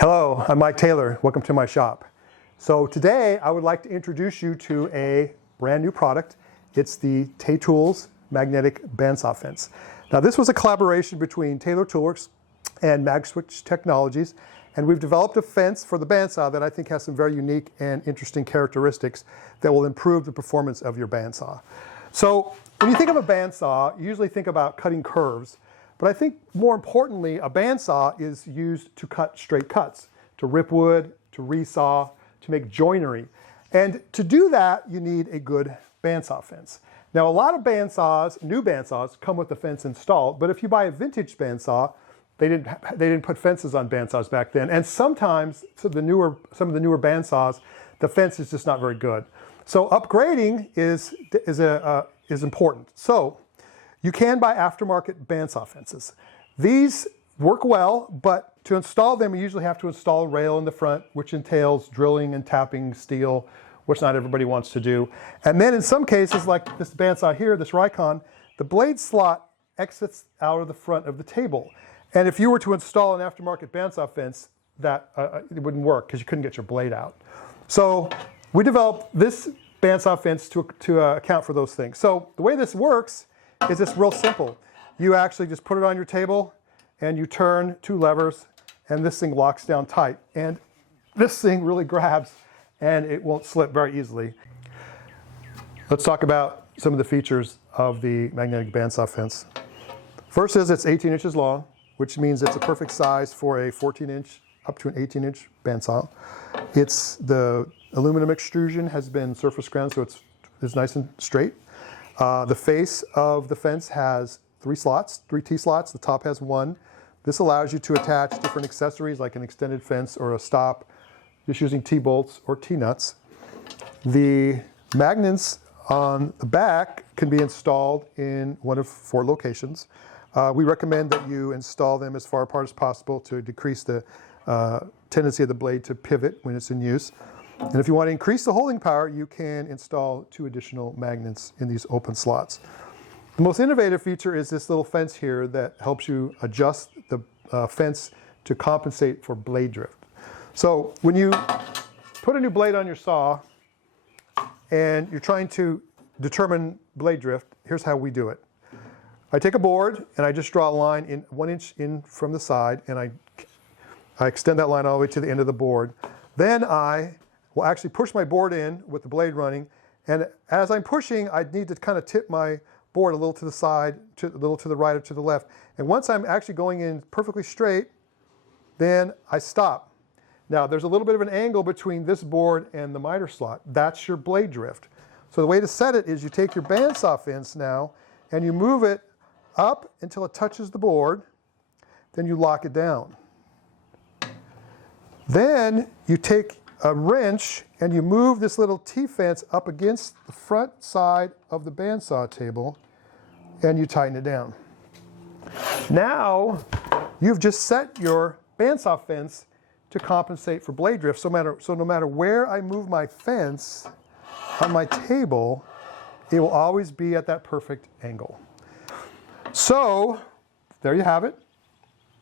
Hello, I'm Mike Taylor. Welcome to my shop. So today I would like to introduce you to a brand new product. It's the Tay-Tools magnetic bandsaw fence. Now this was a collaboration between Taylor Toolworks and MagSwitch Technologies, and we've developed a fence for the bandsaw that I think has some very unique and interesting characteristics that will improve the performance of your bandsaw. So when you think of a bandsaw, you usually think about cutting curves. But I think more importantly, a bandsaw is used to cut straight cuts, to rip wood, to resaw, to make joinery. And to do that, you need a good bandsaw fence. Now, a lot of bandsaws, new bandsaws, come with the fence installed. But if you buy a vintage bandsaw, they didn't put fences on bandsaws back then. And sometimes, some of the newer bandsaws, the fence is just not very good. So upgrading is important. So you can buy aftermarket bandsaw fences. These work well, but to install them, you usually have to install a rail in the front, which entails drilling and tapping steel, which not everybody wants to do. And then in some cases, like this bandsaw here, this Rikon, the blade slot exits out of the front of the table. And if you were to install an aftermarket bandsaw fence, that it wouldn't work because you couldn't get your blade out. So we developed this bandsaw fence to account for those things. So the way this works is just real simple. You actually just put it on your table and you turn two levers and this thing locks down tight. And this thing really grabs and it won't slip very easily. Let's talk about some of the features of the magnetic bandsaw fence. First is it's 18 inches long, which means it's a perfect size for a 14-inch up to an 18-inch bandsaw. The aluminum extrusion has been surface ground, so it's nice and straight. The face of the fence has three T-slots. The top has one. This allows you to attach different accessories like an extended fence or a stop, just using T-bolts or T-nuts. The magnets on the back can be installed in one of 4 locations. We recommend that you install them as far apart as possible to decrease the tendency of the blade to pivot when it's in use. And if you want to increase the holding power, you can install 2 additional magnets in these open slots. The most innovative feature is this little fence here that helps you adjust the fence to compensate for blade drift. So when you put a new blade on your saw and you're trying to determine blade drift, here's how we do it. I take a board and I just draw a line in 1 inch in from the side, and I extend that line all the way to the end of the board. Then I will actually push my board in with the blade running, and as I'm pushing, I need to kind of tip my board a little to the side, a little to the right or to the left. And once I'm actually going in perfectly straight, then I stop. Now there's a little bit of an angle between this board and the miter slot. That's your blade drift. So the way to set it is you take your bandsaw fence now and you move it up until it touches the board, then you lock it down. Then you take a wrench and you move this little T-fence up against the front side of the bandsaw table and you tighten it down. Now you've just set your bandsaw fence to compensate for blade drift. So no matter where I move my fence on my table, it will always be at that perfect angle. So there you have it,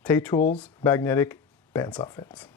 Tay-Tools magnetic bandsaw fence.